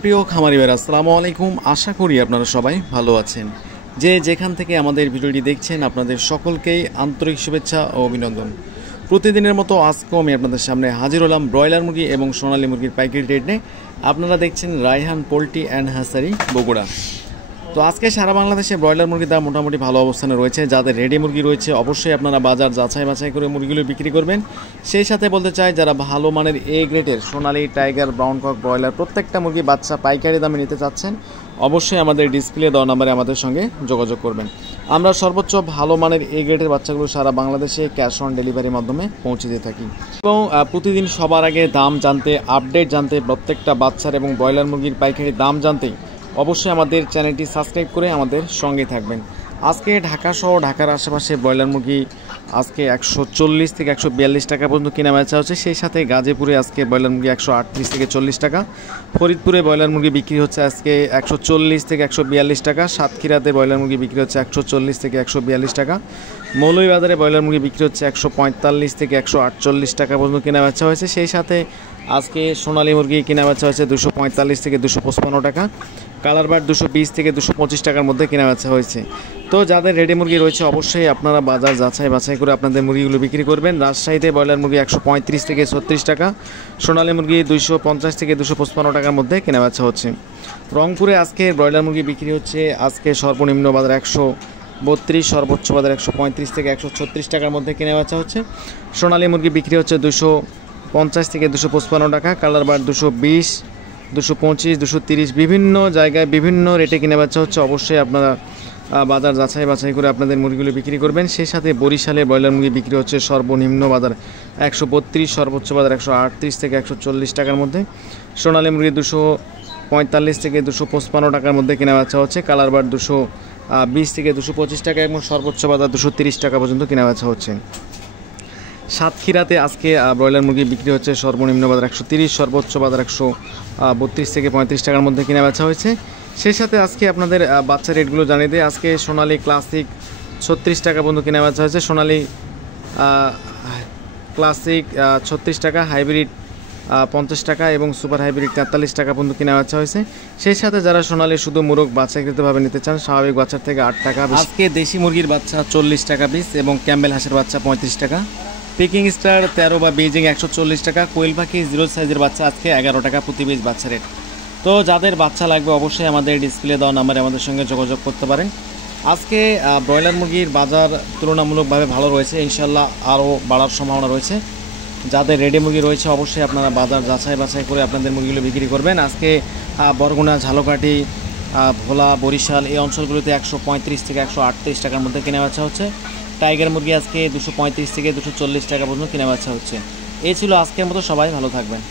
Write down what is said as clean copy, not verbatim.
প্রিয় খামারি ভাইরা আসসালামু আলাইকুম। আশা করি আপনারা সবাই ভালো আছেন। যে যেখান থেকে আমাদের ভিডিওটি দেখছেন আপনাদের সকলকেই আন্তরিক শুভেচ্ছা ও অভিনন্দন। প্রতিদিনের মতো আজকেও আমি আপনাদের সামনে হাজির হলাম ব্রয়লার মুরগি এবং সোনালী মুরগির পাইকারি রেট নিয়ে। আপনারা দেখছেন Raihan poultry and hatchery Bogura. তো আজকে সারা বাংলাদেশে ব্রয়লার মুরগির দাম মোটামুটি ভালো অবস্থানে রয়েছে। যাদের রেডি মুরগি রয়েছে অবশ্যই আপনারা বাজার যাচাই বাছাই করে মুরগিগুলো বিক্রি করবেন। সেই সাথে বলতে চাই যারা ভালো মানের এ গ্রেডের সোনালী, টাইগার, ব্রাউন কক, ব্রয়লার প্রত্যেকটা মুরগি বাচ্চা পাইকারি দামে নিতে চাচ্ছেন অবশ্যই আমাদের ডিসপ্লে দেওয়া নাম্বারে আমাদের সঙ্গে যোগাযোগ করবেন। আমরা সর্বোচ্চ ভালো মানের এ গ্রেডের বাচ্চাগুলো সারা বাংলাদেশে ক্যাশ অন ডেলিভারির মাধ্যমে পৌঁছে দিয়ে থাকি এবং প্রতিদিন সবার আগে দাম জানতে, আপডেট জানতে, প্রত্যেকটা বাচ্চার এবং ব্রয়লার মুরগির পাইকারি দাম জানতে অবশ্যই আমাদের চ্যানেলটি সাবস্ক্রাইব করে আমাদের সঙ্গে থাকবেন। আজকে ঢাকা সহ ঢাকার আশেপাশে ব্রয়লার মুরগি আজকে 140 থেকে 142 টাকা পর্যন্ত কেনা বেচা হচ্ছে। সেই সাথে গাজীপুরে আজকে ব্রয়লার মুরগি 138 থেকে 40 টাকা, ফরিদপুরে ব্রয়লার মুরগি বিক্রি হচ্ছে আজকে 140 থেকে 142 টাকা, সাতক্ষীরাতে ব্রয়লার মুরগি বিক্রি হচ্ছে 140 থেকে 142 টাকা, মৌলভীবাজারে ব্রয়লার মুরগি বিক্রি হচ্ছে 145 থেকে 148 টাকা পর্যন্ত কেনা বেচা হয়েছে। সেই সাথে আজকে সোনালী মুরগি কেনা বেচা হয়েছে 245 থেকে 255 টাকা, কালার বার্ড 220 থেকে 225 টাকার মধ্যে কেনা বেচা হয়েছে। তো যাদের রেডি মুরগি রয়েছে অবশ্যই আপনারা বাজার যাচাই বাছাই করে আপনাদের মুরগিগুলো বিক্রি করবেন। রাজশাহীতে ব্রয়লার মুরগি 135 থেকে 36 টাকা, সোনালী মুরগি 250 থেকে 255 টাকার মধ্যে কেনা বেচা হচ্ছে। রংপুরে আজকে ব্রয়লার মুরগি বিক্রি হচ্ছে আজকে সর্বনিম্ন বাজার 132, সর্বোচ্চ বাজার 135 থেকে 136 টাকার মধ্যে কেনা বেচা হচ্ছে। সোনালী মুরগি বিক্রি হচ্ছে 250 থেকে 255 টাকা, কালার বার্ড 220, 225, 230 বিভিন্ন জায়গায় বিভিন্ন রেটে কেনা বেচা হচ্ছে। অবশ্যই আপনারা বাজার যাচাই বাছাই করে আপনাদের মুরগিগুলো বিক্রি করবেন। সেই সাথে বরিশালে ব্রয়লার মুরগি বিক্রি হচ্ছে সর্বনিম্ন বাজার 132, সর্বোচ্চ বাজার 138 থেকে 140 টাকার মধ্যে। সোনালী মুরগি 245 থেকে 255 টাকার মধ্যে কেনা বেচা হচ্ছে। কালার বার্ড 220 থেকে 225 টাকা এবং সর্বোচ্চ বাজার 230 টাকা পর্যন্ত কেনা বেচা হচ্ছে। সাতক্ষীরাতে আজকে ব্রয়লার মুরগি বিক্রি হচ্ছে সর্বনিম্ন বাজার 130, সর্বোচ্চ বাজার 132 থেকে 35 টাকার মধ্যে কেনা বেচা হয়েছে। সেই সাথে আজকে আপনাদের বাচ্চা রেটগুলো জানিয়ে দিই। আজকে সোনালী ক্লাসিক 36 টাকা পর্যন্ত কেনা বেচা হয়েছে, সোনালী ক্লাসিক 36 টাকা, হাইব্রিড 50 টাকা এবং সুপার হাইব্রিড 43 টাকা পর্যন্ত কেনা বেচা হয়েছে। সেই সাথে যারা সোনালী শুধু মুরগ বাচ্চাকৃতভাবে নিতে চান স্বাভাবিক বাচ্চার থেকে 8 টাকা। আজকে দেশি মুরগির বাচ্চা 40 টাকা পিস এবং ক্যাম্বেল হাঁসের বাচ্চা 35 টাকা, পিকিং স্টার 13 বা বেজিং 140 টাকা, কোয়েল পাখি 0 সাইজের বাচ্চা আজকে 11 টাকা প্রতি পিস বাচ্চা রেট। তো যাদের বাচ্চা লাগবে অবশ্যই আমাদের ডিসপ্লে দেওয়া নাম্বারে আমাদের সঙ্গে যোগাযোগ করতে পারেন। আজকে ব্রয়লার মুরগির বাজার তুলনামূলকভাবে ভালো রয়েছে, ইনশাল্লাহ আরও বাড়ার সম্ভাবনা রয়েছে। যাদের রেডি মুরগি রয়েছে অবশ্যই আপনারা বাজার যাচাই বাছাই করে আপনাদের মুরগিগুলো বিক্রি করবেন। আজকে বরগুনা, ঝালকাঠি, ভোলা, বরিশাল এই অঞ্চলগুলোতে 135 থেকে 138 টাকার মধ্যে কেনা বেচা হচ্ছে। টাইগার মুরগি আজকে 235 থেকে 240 টাকা পর্যন্ত কেনা বেচা হচ্ছে। এই ছিল আজকের মতো, সবাই ভালো থাকবেন।